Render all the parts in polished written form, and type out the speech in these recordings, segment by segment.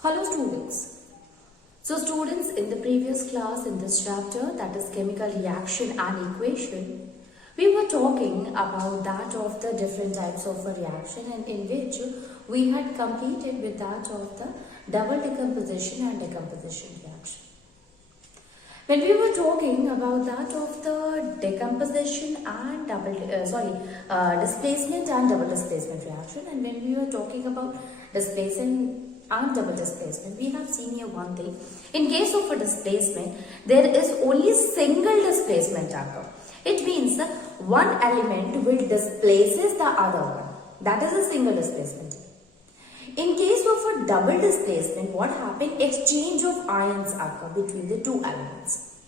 Hello students. So students, in the previous class in this chapter, that is chemical reaction and equation, we were talking about that of the different types of a reaction, and in which we had completed with that of the double decomposition and decomposition reaction. When we were talking about that of the decomposition and displacement and double displacement reaction, and when we were talking about displacement and double displacement, we have seen here one thing. In case of a displacement, there is only single displacement occur. It means one element will displaces the other one. That is a single displacement. In case of a double displacement, what happened? Exchange of ions occur between the two elements.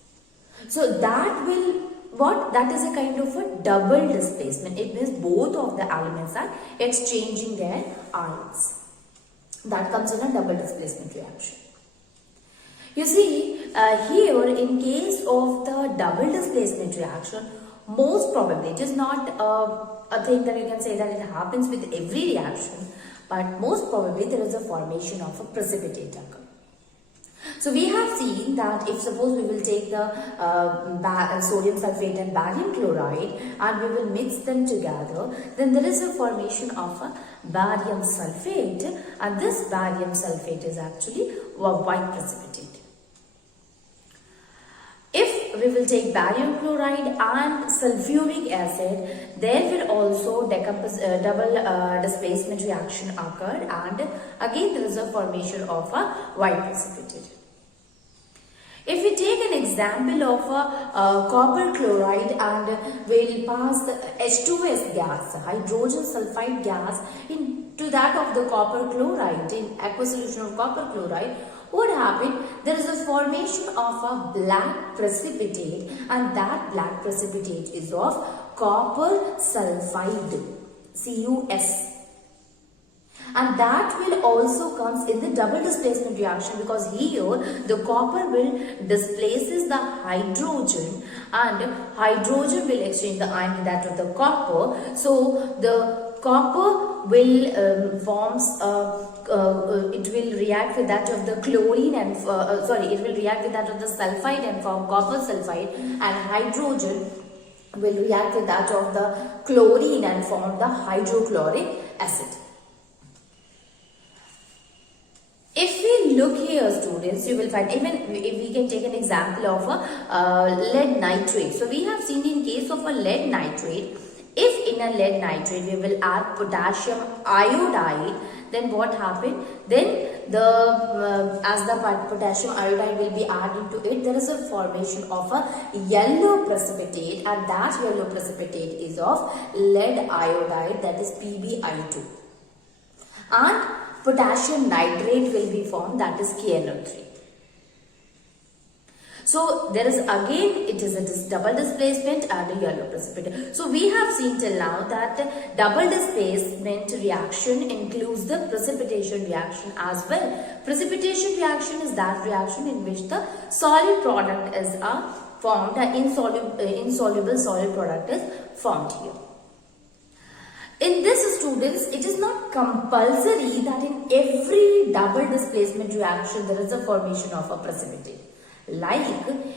So that will, what? That is a kind of a double displacement. It means both of the elements are exchanging their ions. That comes in a double displacement reaction. You see, here in case of the double displacement reaction, most probably, it is not a thing that you can say that it happens with every reaction, but most probably there is a formation of a precipitate occur. So we have seen that if suppose we will take the sodium sulfate and barium chloride and we will mix them together, then there is a formation of a barium sulfate, and this barium sulfate is actually a white precipitate. If we will take barium chloride and sulfuric acid, there will also double displacement reaction occur, and again there is a formation of a white precipitate. If we take an example of a copper chloride and we'll pass the H2S gas, hydrogen sulfide gas, into that of the copper chloride, in aqueous solution of copper chloride, what happened? There is a formation of a black precipitate, and that black precipitate is of copper sulfide, CuS. And that will also comes in the double displacement reaction, because here the copper will displaces the hydrogen and hydrogen will exchange the ion with that of the copper. So the copper will it will react with that of the chlorine and it will react with that of the sulfide and form copper sulfide, and hydrogen will react with that of the chlorine and form the hydrochloric acid. If we look here, students, you will find, even if we can take an example of a lead nitrate. So we have seen in case of a lead nitrate, if in a lead nitrate we will add potassium iodide, then what happened? Then as the potassium iodide will be added to it, there is a formation of a yellow precipitate, and that yellow precipitate is of lead iodide, that is PbI2. And potassium nitrate will be formed, that is KNO3. So there is again, it is a double displacement and a yellow precipitate. So we have seen till now that double displacement reaction includes the precipitation reaction as well. Precipitation reaction is that reaction in which the solid product is formed, the insoluble solid product is formed here. In this, students, it is not compulsory that in every double displacement reaction there is a formation of a precipitate. Like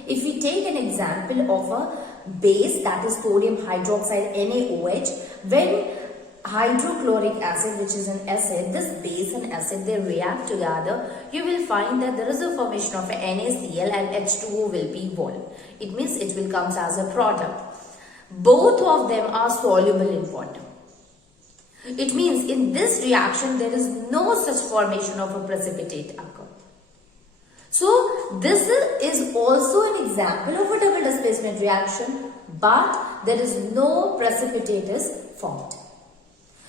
if we take an example of a base, that is sodium hydroxide NaOH, when hydrochloric acid, which is an acid, this base and acid, they react together, you will find that there is a formation of NaCl and H2O will be involved. It means it will come as a product. Both of them are soluble in water. It means in this reaction there is no such formation of a precipitate occur. So this is also an example of a double displacement reaction, but there is no precipitate is formed.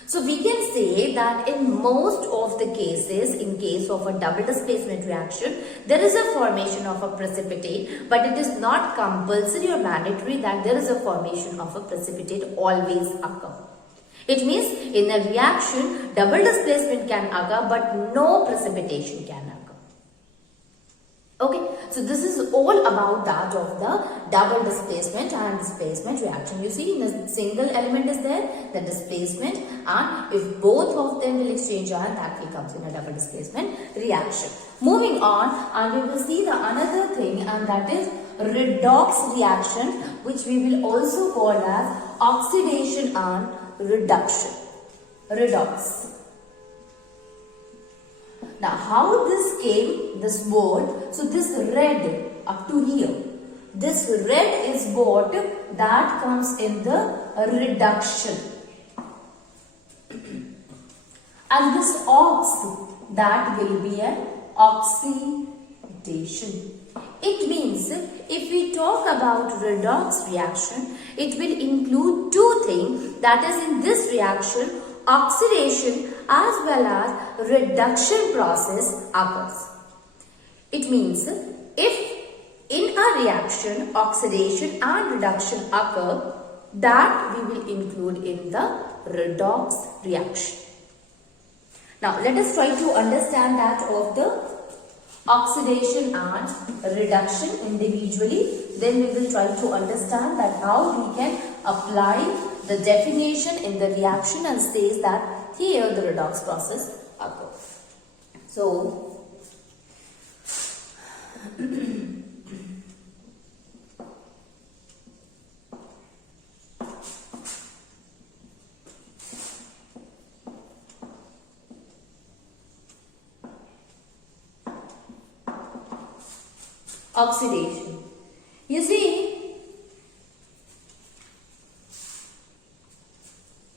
So we can say that in most of the cases, in case of a double displacement reaction, there is a formation of a precipitate, but it is not compulsory or mandatory that there is a formation of a precipitate always occur. It means in a reaction, double displacement can occur, but no precipitation can occur. Okay, so this is all about that of the double displacement and displacement reaction. You see, in a single element is there, the displacement, and if both of them will exchange ion, that will comes in a double displacement reaction. Moving on, and we will see the another thing, and that is redox reaction, which we will also call as oxidation and reduction. Redox. Now, how this came, this word, so this red up to here, this red is what that comes in the reduction. And this ox, that will be an oxidation. It means if we talk about redox reaction, it will include two things, that is in this reaction, oxidation as well as reduction process occurs. It means if in a reaction oxidation and reduction occur, that we will include in the redox reaction. Now let us try to understand that of the oxidation and reduction individually. Then we will try to understand that how we can apply the definition in the reaction and says that here the redox process occurs. So, oxidation. You see,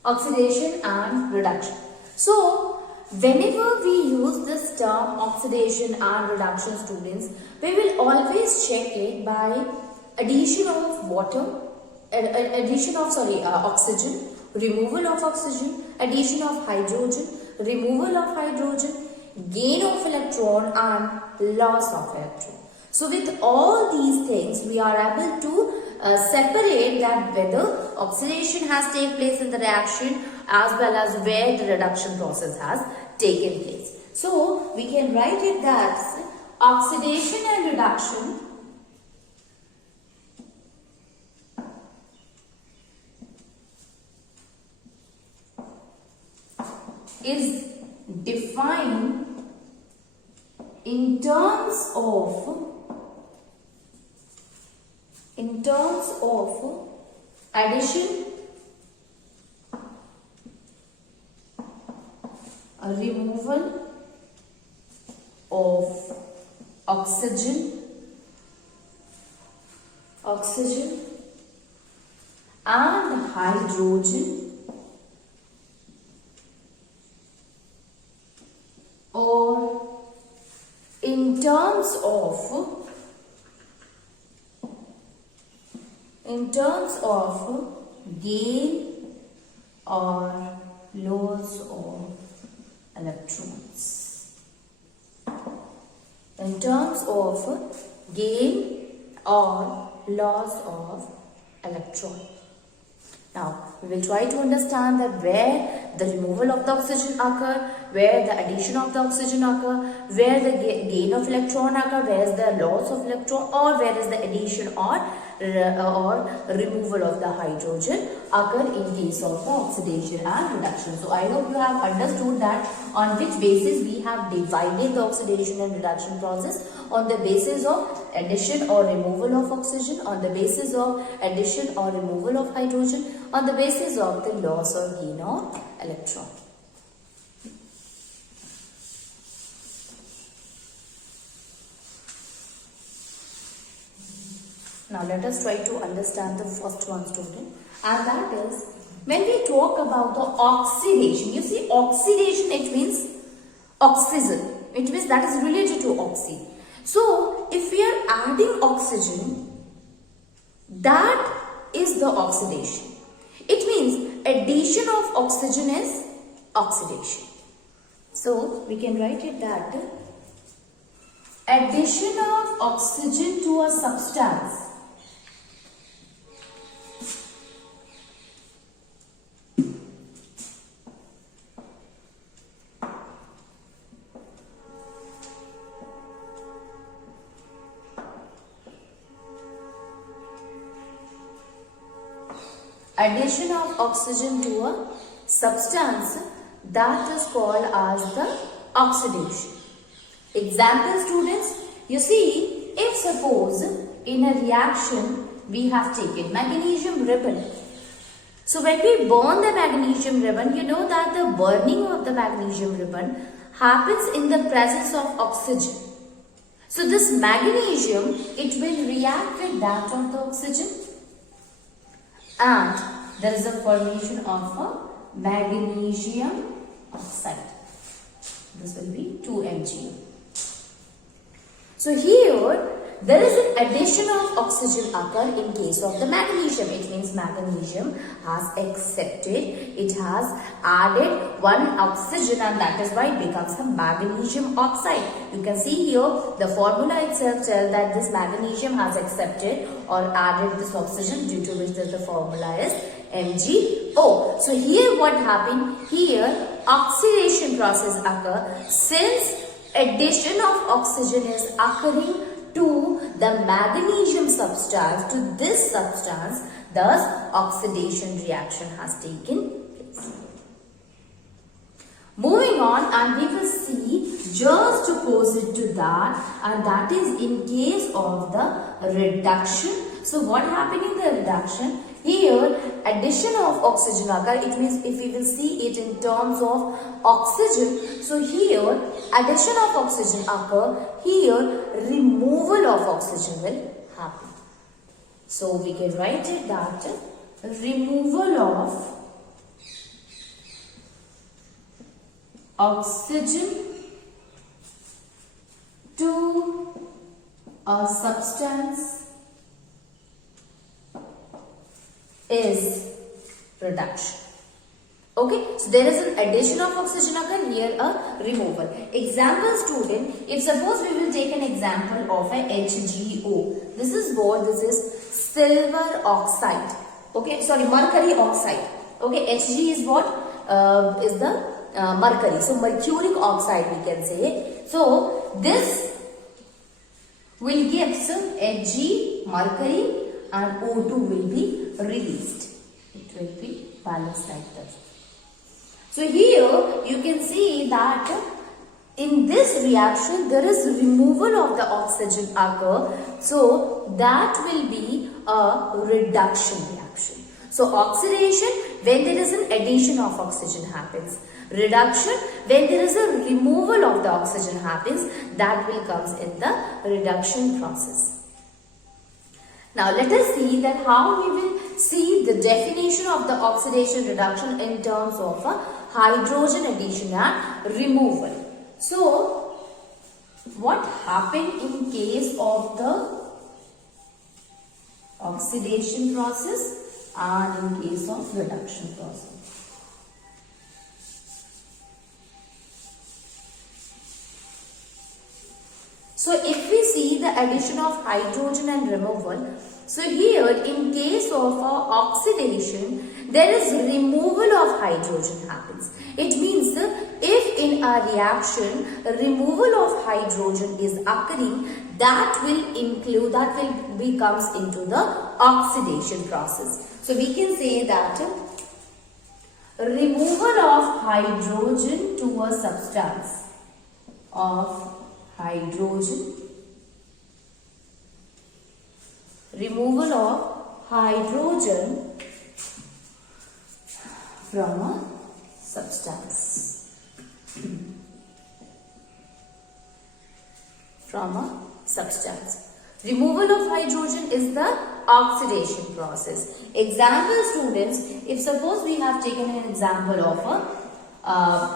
oxidation and reduction. So, whenever we use this term oxidation and reduction, students, we will always check it by addition of water, oxygen, removal of oxygen, addition of hydrogen, removal of hydrogen, gain of electron and loss of electron. So with all these things, we are able to separate that whether oxidation has taken place in the reaction as well as where the reduction process has taken place. So we can write it that oxidation and reduction is defined in terms of addition, a removal of oxygen and hydrogen, or in terms of gain or loss of electrons. In terms of gain or loss of electron. Now, we will try to understand that where the removal of the oxygen occur, where the addition of the oxygen occur, where the gain of electron occur, where is the loss of electron, or where is the addition or removal of the hydrogen occur in case of the oxidation and reduction. So, I hope you have understood that on which basis we have divided the oxidation and reduction process, on the basis of addition or removal of oxygen, on the basis of addition or removal of hydrogen, on the basis of the loss or gain of electron. Now let us try to understand the first one, student, and that is when we talk about the oxidation. You see, oxidation, it means oxygen. It means that is related to oxy. So if we are adding oxygen, that is the oxidation. It means addition of oxygen is oxidation. So we can write it that addition of oxygen to a substance addition of oxygen to a substance, that is called as the oxidation. Example, students, you see, if suppose in a reaction we have taken magnesium ribbon. So when we burn the magnesium ribbon, you know that the burning of the magnesium ribbon happens in the presence of oxygen. So this magnesium, it will react with that of the oxygen, and there is a formation of a magnesium oxide. This will be 2MgO. So here there is an addition of oxygen occur in case of the magnesium. It means magnesium has accepted, it has added one oxygen, and that is why it becomes a magnesium oxide. You can see here the formula itself tells that this magnesium has accepted or added this oxygen, due to which the formula is MgO. So here what happened? Here oxidation process occur since addition of oxygen is occurring to the magnesium substance, to this substance, thus oxidation reaction has taken place. Moving on, and we will see just opposite to that, and that is in case of the reduction. So what happened in the reduction? Here addition of oxygen occur. It means if we will see it in terms of oxygen, so here addition of oxygen occur, here removal of oxygen will happen. So we can write it that removal of oxygen to a substance is reduction. Okay, so there is an addition of oxygen occur, here a removal. Example, student, if suppose we will take an example of a HgO. This is what? This is silver oxide. Okay, sorry, mercury oxide. Okay, Hg is what? Is the mercury. So mercuric oxide we can say. So this will give Hg, mercury, and O2 will be released. It will be balanced like this. So here you can see that in this reaction there is removal of the oxygen occur. So that will be a reduction reaction. So oxidation when there is an addition of oxygen happens. Reduction when there is a removal of the oxygen happens. That will comes in the reduction process. Now let us see that how we will see the definition of the oxidation reduction in terms of a hydrogen addition and removal. So what happened in case of the oxidation process and in case of reduction process? So if we see the addition of hydrogen and removal, so here in case of oxidation, there is removal of hydrogen happens. It means if in a reaction, removal of hydrogen is occurring, that will becomes into the oxidation process. So we can say that removal of hydrogen to a substance of hydrogen, removal of hydrogen from a substance, Removal of hydrogen is the oxidation process. Example, students, if suppose we have taken an example of a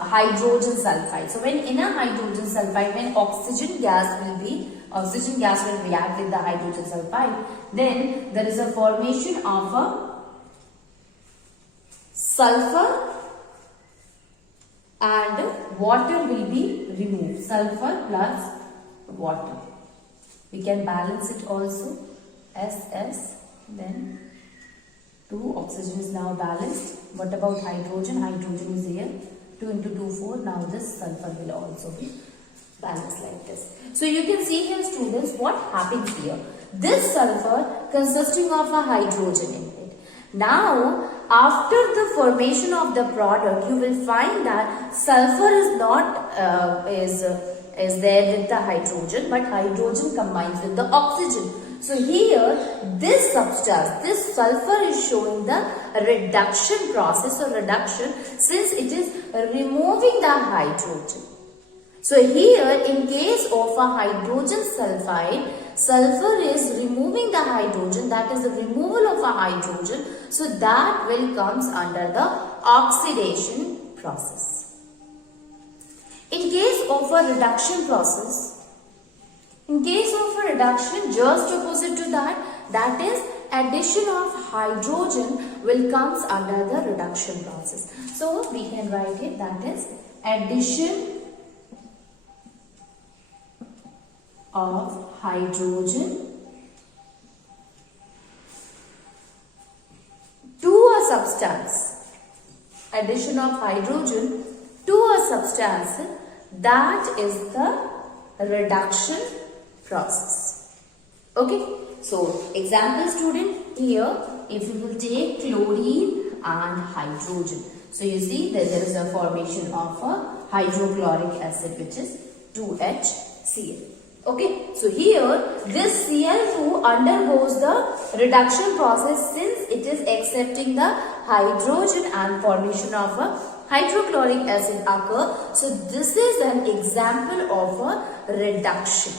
hydrogen sulfide. So when in a hydrogen sulfide, when oxygen gas will react with the hydrogen sulfide, then there is a formation of a sulfur and water will be removed. Sulfur plus water. We can balance it also. SS, then 2, oxygen is now balanced. What about hydrogen? Hydrogen is here. 2 into 2, 4. Now this sulfur will also be balanced like this. So you can see here, students, what happens here. This sulfur consisting of a hydrogen in it. Now, after the formation of the product, you will find that sulfur is not is there with the hydrogen, but hydrogen combines with the oxygen. So here, this substance, this sulfur is showing the reduction process or reduction, since it is removing the hydrogen. So here, in case of a hydrogen sulfide, sulfur is removing the hydrogen, that is the removal of a hydrogen. So that will comes under the oxidation process. In case of a reduction process, just opposite to that, that is addition of hydrogen will comes under the reduction process. So we can write it, that is addition of hydrogen to a substance. Addition of hydrogen to a substance, that is the reduction process. Okay, so example student, here if you will take chlorine and hydrogen, so you see that there is a formation of a hydrochloric acid, which is 2HCl. Okay, so here this Cl2 undergoes the reduction process, since it is accepting the hydrogen and formation of a hydrochloric acid occur. So this is an example of a reduction.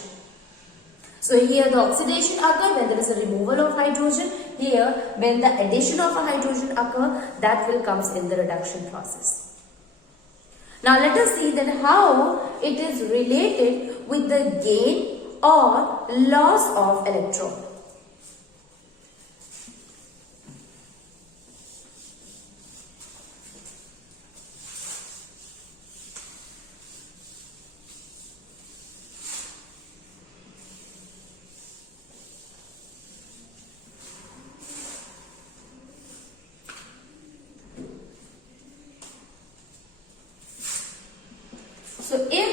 So here the oxidation occur when there is a removal of hydrogen. Here when the addition of a hydrogen occur, that will comes in the reduction process. Now let us see that how it is related with the gain or loss of electron. So if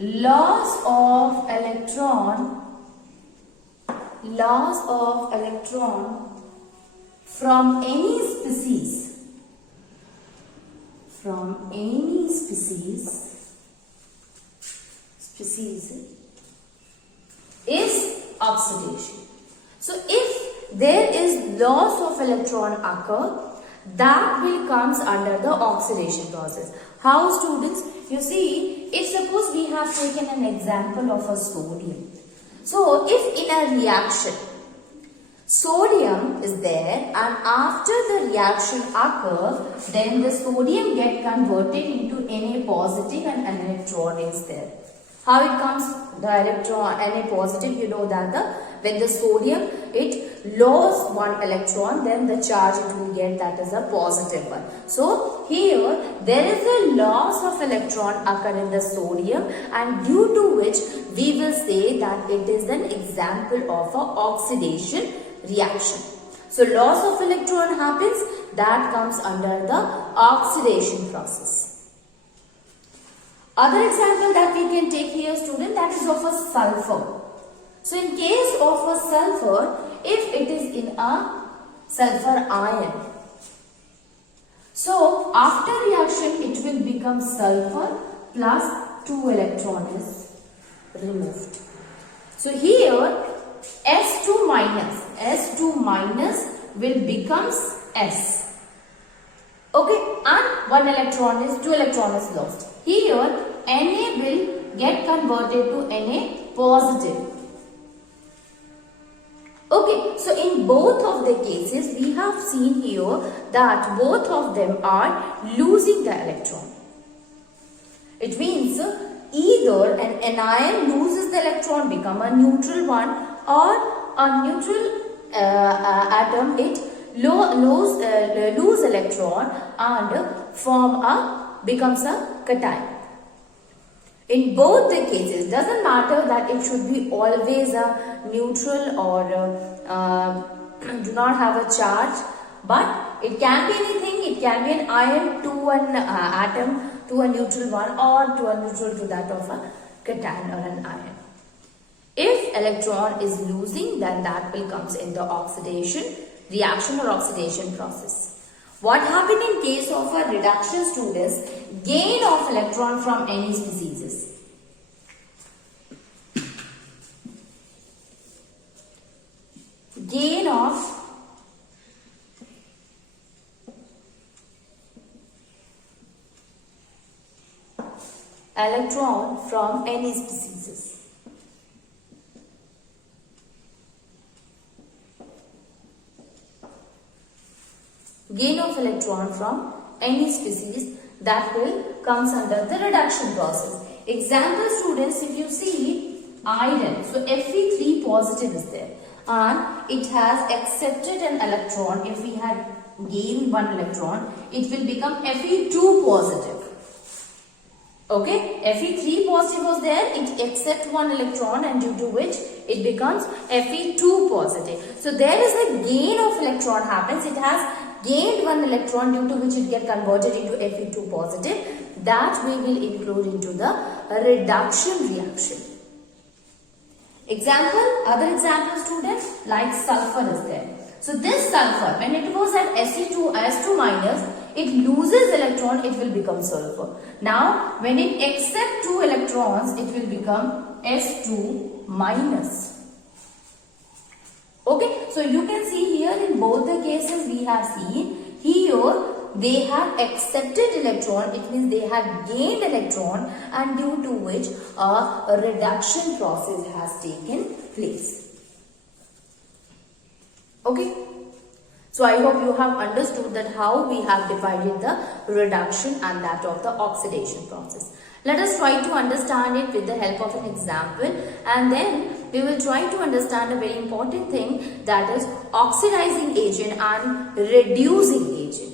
loss of electron from any species is oxidation. So if there is loss of electron occur, that will comes under the oxidation process. How, students? You see, if suppose we have taken an example of a sodium. So if in a reaction, sodium is there, and after the reaction occurs, then the sodium get converted into Na positive and an electron is there. How it comes, the electron Na positive, you know that when the sodium it lost one electron, then the charge it will get, that is a positive one. So here there is a loss of electron occur in the sodium, and due to which we will say that it is an example of a oxidation reaction. So loss of electron happens, that comes under the oxidation process. Other example that we can take here, student, that is of a sulfur. So in case of a sulfur, if it is in a sulfur ion, so after reaction it will become sulfur plus 2 electron is removed. So here S2 minus will becomes S. Okay, and 2 electron is lost. Here Na will get converted to Na positive. Okay, so in both of the cases we have seen here that both of them are losing the electron. It means either an anion loses the electron, become a neutral one, or a neutral atom it lose electron and becomes a cation. In both the cases, doesn't matter that it should be always a neutral or do not have a charge, but it can be anything. It can be an ion to an atom to a neutral one, or to a neutral to that of a cation or an ion. If electron is losing, then that will comes in the oxidation reaction or oxidation process. What happened in case of a reduction, students? Gain of electron from any species. Gain of electron from any species. Gain of electron from any species, that will comes under the reduction process. Example, students, if you see iron, so Fe3 positive is there and it has accepted an electron. If we had gained one electron, it will become Fe2 positive. Okay, Fe3 positive was there, it accepts one electron and due to which it becomes Fe2 positive. So there is a gain of electron happens, it has gained one electron due to which it get converted into Fe2 positive. That we will include into the reduction reaction. Example, other example, students, like sulfur is there. So this sulfur, when it was at S2 minus, it loses electron, it will become sulfur. Now, when it accepts 2 electrons, it will become S2 minus. Okay, so you can see here in both the cases we have seen, here they have accepted electron, it means they have gained electron and due to which a reduction process has taken place. Okay. So I hope you have understood that how we have divided the reduction and that of the oxidation process. Let us try to understand it with the help of an example and then we will try to understand a very important thing, that is oxidizing agent and reducing agent.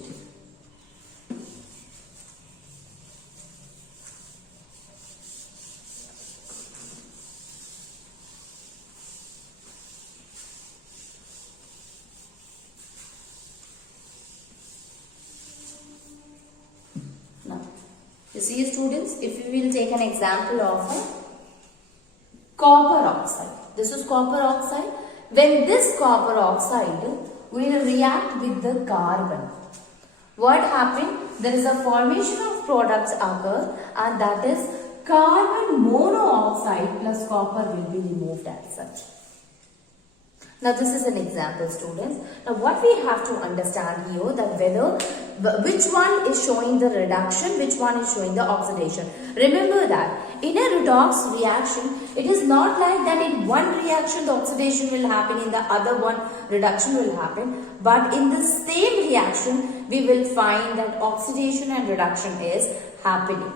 You see, students, if we will take an example of a copper oxide. This is copper oxide. When this copper oxide will react with the carbon, what happened? There is a formation of products occur and that is carbon monoxide plus copper will be removed as such. Now this is an example, students. Now what we have to understand here, that whether which one is showing the reduction, which one is showing the oxidation. Remember that in a redox reaction, it is not like that in one reaction the oxidation will happen, in the other one reduction will happen. But in the same reaction, we will find that oxidation and reduction is happening.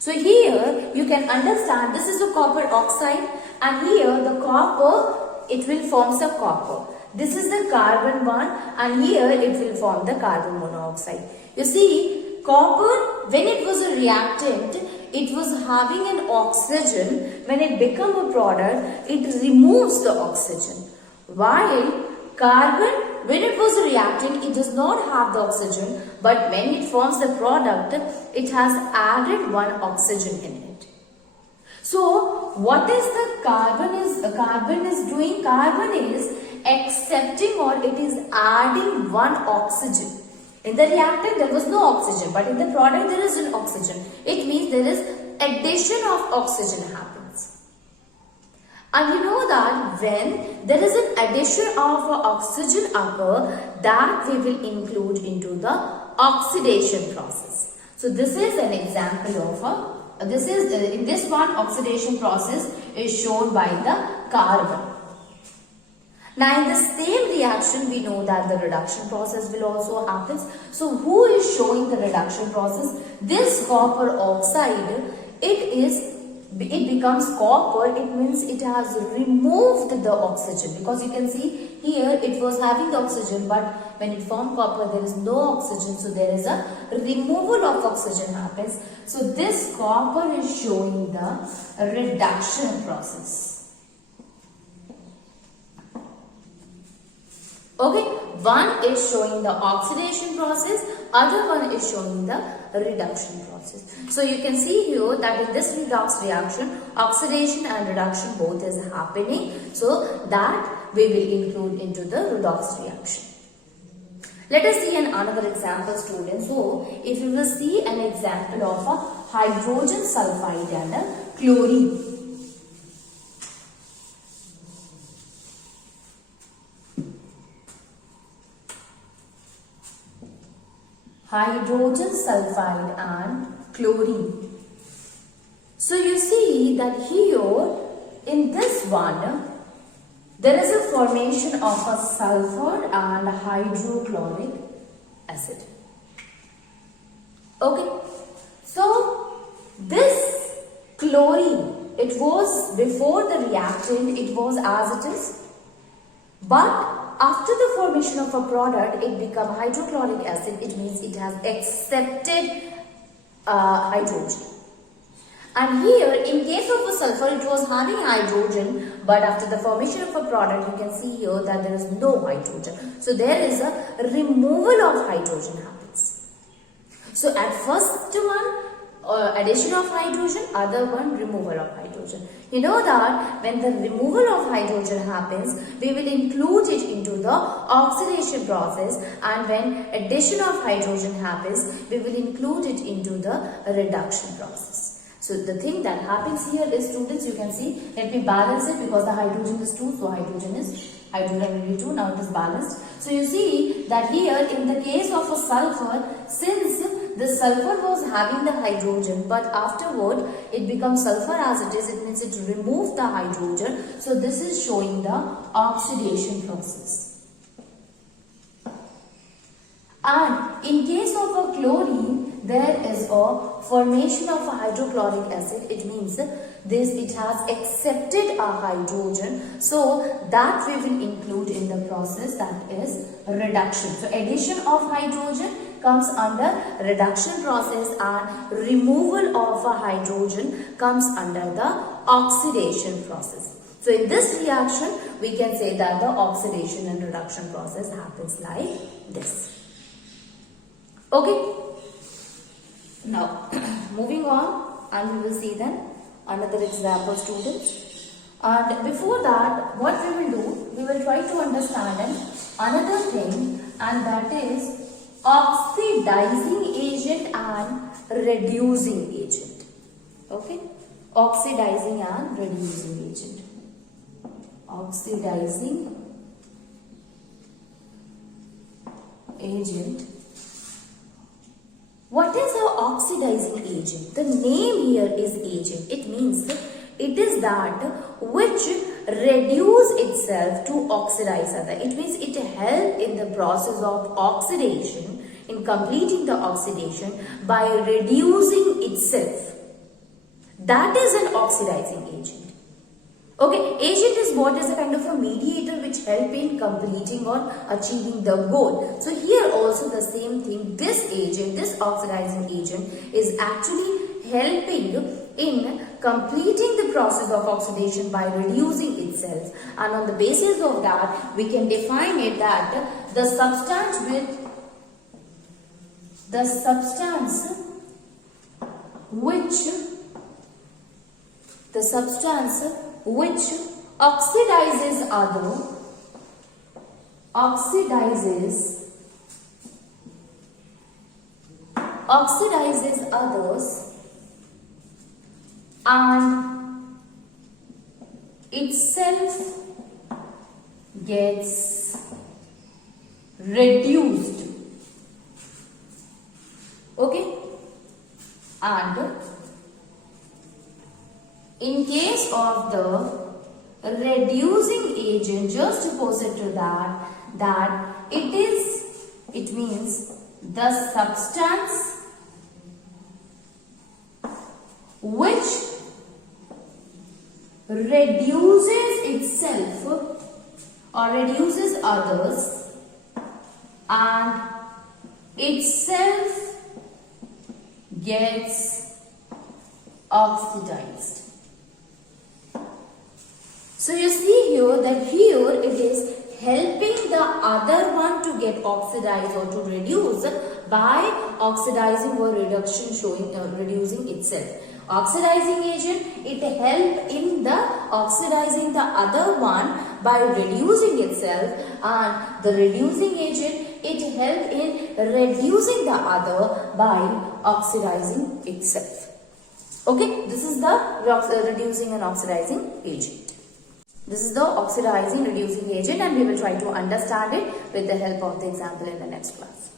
So here you can understand this is the copper oxide and here the copper, it will form some copper. This is the carbon one and here it will form the carbon monoxide. You see, copper, when it was a reactant, it was having an oxygen. When it become a product, it removes the oxygen. While carbon, when it was a reactant, it does not have the oxygen, but when it forms the product, it has added one oxygen in it. So, what is the carbon is doing? Carbon is accepting or it is adding one oxygen. In the reactant there was no oxygen, but in the product there is an oxygen. It means there is addition of oxygen happens. And you know that when there is an addition of oxygen occur, that we will include into the oxidation process. So this is an example of in this one oxidation process is shown by the carbon. Now in the same reaction we know that the reduction process will also happen. So who is showing the reduction process? This copper oxide, it becomes copper, it means it has removed the oxygen, because you can see here it was having the oxygen, but when it formed copper there is no oxygen, so there is a removal of oxygen happens. So this copper is showing the reduction process. Okay, one is showing the oxidation process, other one is showing the reduction process. So you can see here that in this redox reaction, oxidation and reduction both is happening. So that we will include into the redox reaction. Let us see another example, students. So if you will see an example of a hydrogen sulfide and a chlorine. Hydrogen sulfide and chlorine. So you see that here in this one there is a formation of a sulfur and hydrochloric acid. Okay, so this chlorine, it was before the reactant, it was as it is, but after the formation of a product, it becomes hydrochloric acid. It means it has accepted hydrogen. And here, in case of a sulfur, it was having hydrogen, but after the formation of a product, you can see here that there is no hydrogen. So there is a removal of hydrogen happens. So at first one, addition of hydrogen, other one removal of hydrogen. You know that when the removal of hydrogen happens, we will include it into the oxidation process, and when addition of hydrogen happens, we will include it into the reduction process. So the thing that happens here is, students, you can see, let me balance it because the hydrogen is 2, so hydrogen will be 2, now it is balanced. So you see that here in the case of a sulfur, since the sulfur was having the hydrogen, but afterward it becomes sulfur as it is, it means it removed the hydrogen. So this is showing the oxidation process. And in case of a chlorine, there is a formation of a hydrochloric acid. It means it has accepted a hydrogen. So that we will include in the process, that is reduction. So addition of hydrogen comes under reduction process, and removal of a hydrogen comes under the oxidation process. So in this reaction, we can say that the oxidation and reduction process happens like this. Okay. Now, moving on, and we will see then another example, students. And before that, what we will do, we will try to understand another thing, and that is oxidizing agent and reducing agent. Okay, oxidizing and reducing agent. Oxidizing agent. What is an oxidizing agent? The name here is agent. It means it is that which reduce itself to oxidize other. It means it helps in the process of oxidation, in completing the oxidation by reducing itself. That is an oxidizing agent. Okay, agent is what is a kind of a mediator which help in completing or achieving the goal. So here also the same thing, this agent, this oxidizing agent is actually helping in completing the process of oxidation by reducing itself, and on the basis of that we can define it that the substance which oxidizes others and itself gets reduced. Okay, and in case of the reducing agent, just opposite to that it means the substance which reduces itself or reduces others and itself gets oxidized. So you see here that here it is helping the other one to get oxidized or to reduce by oxidizing or reducing itself. Oxidizing agent, it help in the oxidizing the other one by reducing itself, and the reducing agent, it help in reducing the other by oxidizing itself. Okay, this is the reducing and oxidizing agent. This is the oxidizing reducing agent, and we will try to understand it with the help of the example in the next class.